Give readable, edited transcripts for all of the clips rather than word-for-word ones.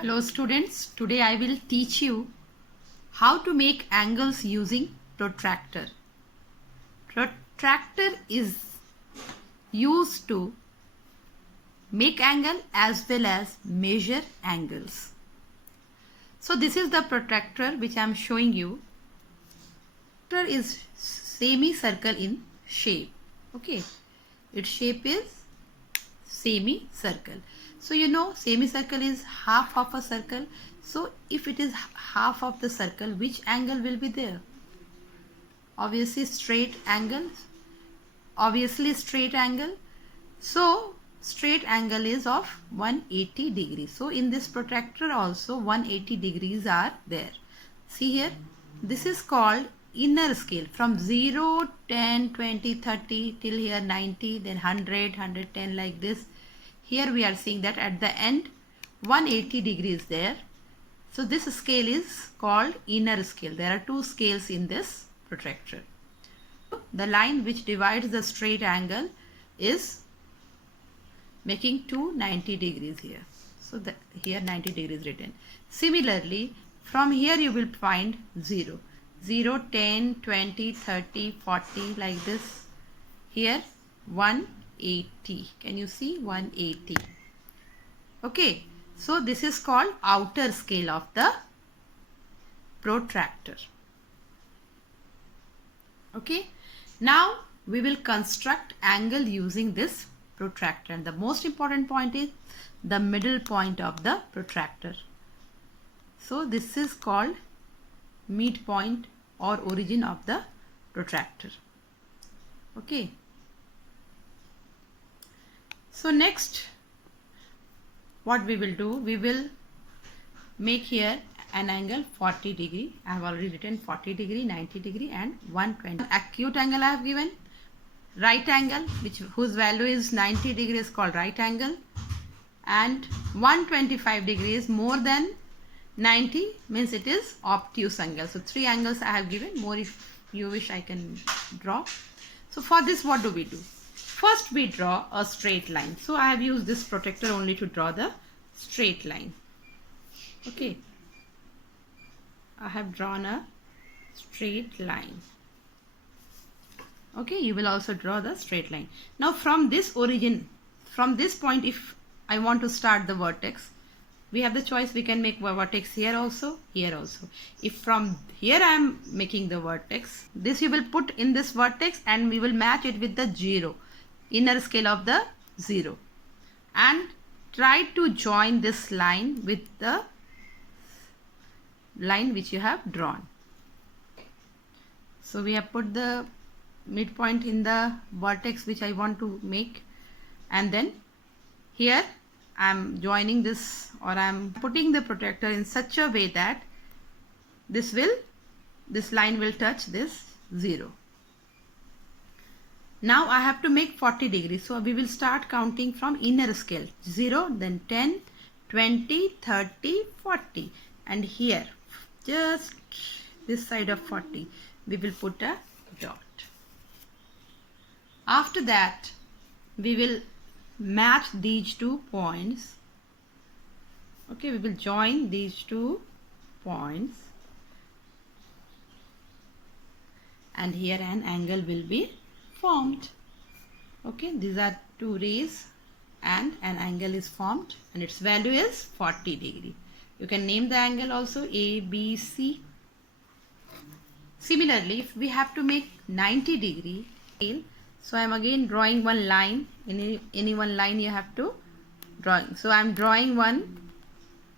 Hello students, today I will teach you how to make angles using protractor. Protractor is used to make angle as well as measure angles. So this is the protractor which I am showing you. Protractor is semicircle in shape. Okay, its shape is semicircle. So you know semicircle is half of a circle. So if it is half of the circle, which angle will be there? Obviously straight angle. So straight angle is of 180 degrees. So in this protractor also 180 degrees are there. See here, this is called inner scale from 0, 10, 20, 30 till here 90, then 100, 110 like this. Here we are seeing that at the end 180 degrees there. So this scale is called inner scale. There are two scales in this protractor. The line which divides the straight angle is making 290 degrees here. So here 90 degrees written. Similarly, from here you will find 0. 0, 10, 20, 30, 40 like this. Here 180. Can you see 180? Okay. So this is called outer scale of the protractor. Okay. Now we will construct angle using this protractor. And the most important point is the middle point of the protractor. So this is called midpoint or origin of the protractor. Okay. So next what we will do, we will make here an angle 40 degree. I have already written 40 degree, 90 degree and 120. Acute angle I have given. Right angle whose value is 90 degree is called right angle, and 125 degrees more than 90 means it is obtuse angle. So three angles I have given. More if you wish I can draw. So for this what do we do? First we draw a straight line. So I have used this protractor only to draw the straight line. Okay. I have drawn a straight line. Okay, you will also draw the straight line. Now from this origin, from this point, if I want to start the vertex, we have the choice. We can make vertex here also, here also. If from here I am making the vertex, this you will put in this vertex and we will match it with the 0, inner scale of the 0, and try to join this line with the line which you have drawn. So we have put the midpoint in the vertex which I want to make, and then here I am joining this, or I am putting the protractor in such a way that this line will touch this 0. Now I have to make 40 degrees. So we will start counting from inner scale. 0, then 10, 20, 30, 40. And here, just this side of 40, we will put a dot. After that, we will match these 2 points. Okay, we will join these 2 points. And here an angle will be formed. Okay, these are 2 rays and an angle is formed and its value is 40 degree. You can name the angle also A, B, C. Similarly, if we have to make 90 degree scale, so I am again drawing one line. Any one line you have to draw. So I am drawing one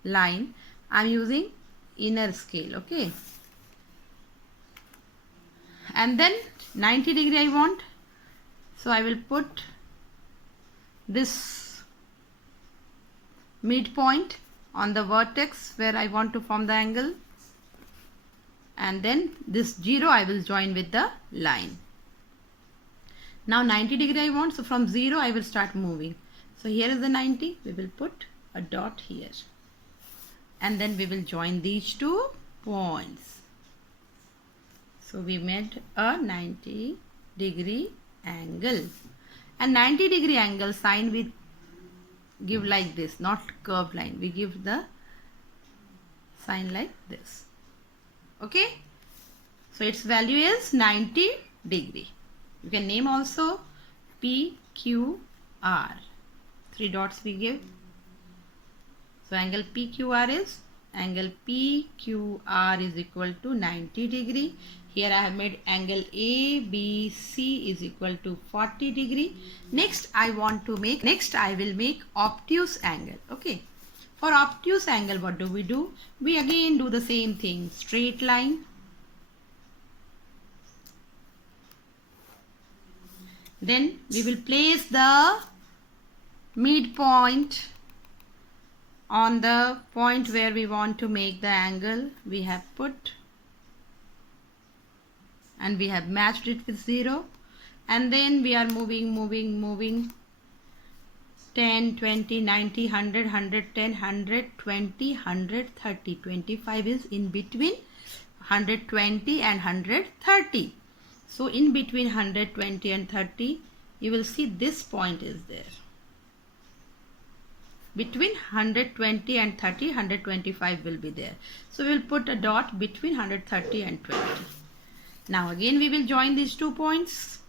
line. I am using inner scale. Okay. And then 90 degree I want. So I will put this midpoint on the vertex where I want to form the angle, and then this 0 I will join with the line. Now 90 degree I want, so from 0 I will start moving. So here is the 90, we will put a dot here, and then we will join these 2 points. So we made a 90 degree angle, and 90 degree angle sign we give like this, not curved line. We give the sign like this. Okay, so its value is 90 degree. You can name also PQR. 3 dots we give. So angle PQR is equal to 90 degree. Here I have made angle ABC is equal to 40 degree. Next I will make obtuse angle. Okay. For obtuse angle, what do? We again do the same thing. Straight line. Then we will place the midpoint on the point where we want to make the angle. We have put and we have matched it with 0, and then we are moving 10, 20, 90, 100, 110, 120, 130. 25 is in between 120 and 130. So in between 120 and 30, you will see this point is there. Between 120 and 30, 125 will be there. So we will put a dot between 130 and 20. Now again we will join these 2 points.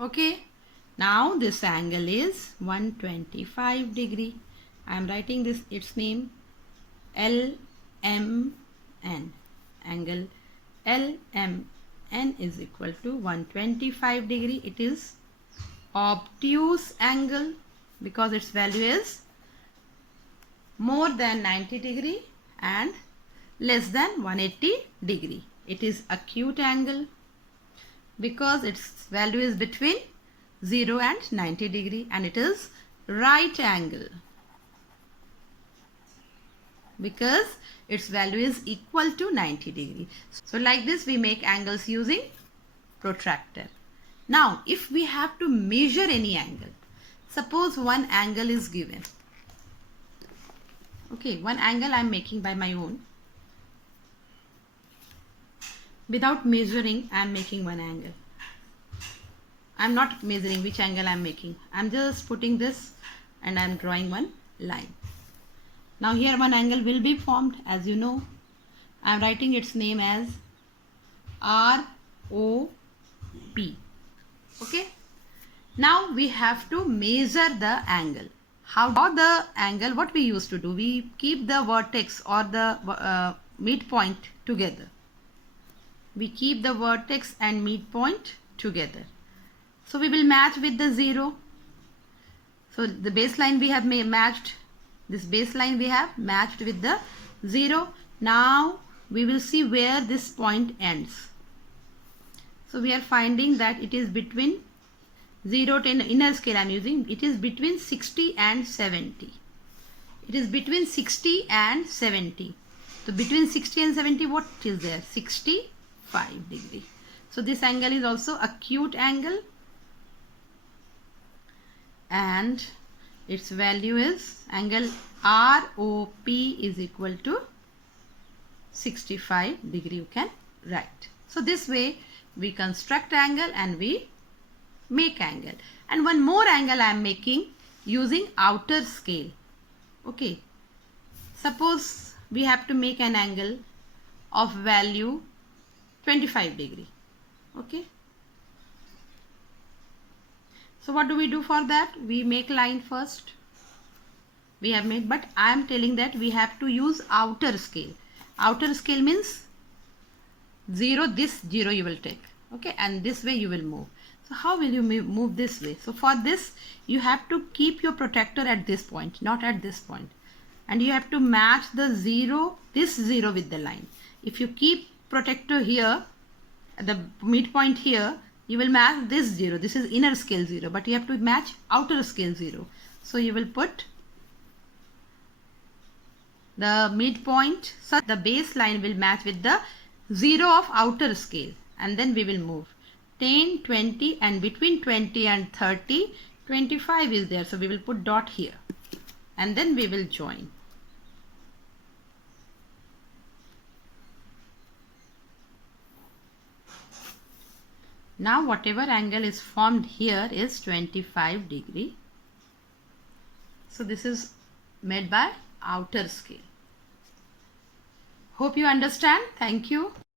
Okay, now this angle is 125 degree. I am writing this, its name LMN. Angle LMN is equal to 125 degree. It is obtuse angle because its value is more than 90 degree and less than 180 degree. It is acute angle because its value is between 0 and 90 degree, and it is right angle because its value is equal to 90 degree. So like this we make angles using protractor. Now if we have to measure any angle, suppose one angle is given. Okay, one angle I am making by my own. Without measuring, I am making one angle. I am not measuring which angle I am making. I am just putting this and I am drawing one line. Now here one angle will be formed, as you know. I am writing its name as ROP. Okay. Now we have to measure the angle. How the angle, what we used to do, we keep the vertex or the midpoint together. We keep the vertex and midpoint together. So we will match with the 0. So the baseline we have matched. This baseline we have matched with the 0. Now we will see where this point ends. So we are finding that it is between 0 to inner scale I am using. It is between 60 and 70. It is between 60 and 70. So between 60 and 70, what is there? 65 degree. So this angle is also acute angle, and its value is angle ROP is equal to 65 degree. You can write. So this way we construct angle and we make angle. And one more angle I am making using outer scale. Okay, suppose we have to make an angle of value 25 degree. Okay, so what do we do for that? We make line first. We have made, but I am telling that we have to use outer scale. Outer scale means 0, this 0 you will take. Okay, and this way you will move. So how will you move this way? So for this you have to keep your protractor at this point, not at this point. And you have to match the 0, this 0 with the line. If you keep protractor here, at the midpoint here, you will match this 0. This is inner scale 0, but you have to match outer scale 0. So you will put the midpoint, so the baseline will match with the 0 of outer scale, and then we will move 10, 20, and between 20 and 30, 25 is there. So we will put dot here and then we will join. Now whatever angle is formed here is 25 degree. So this is made by outer scale. Hope you understand. Thank you.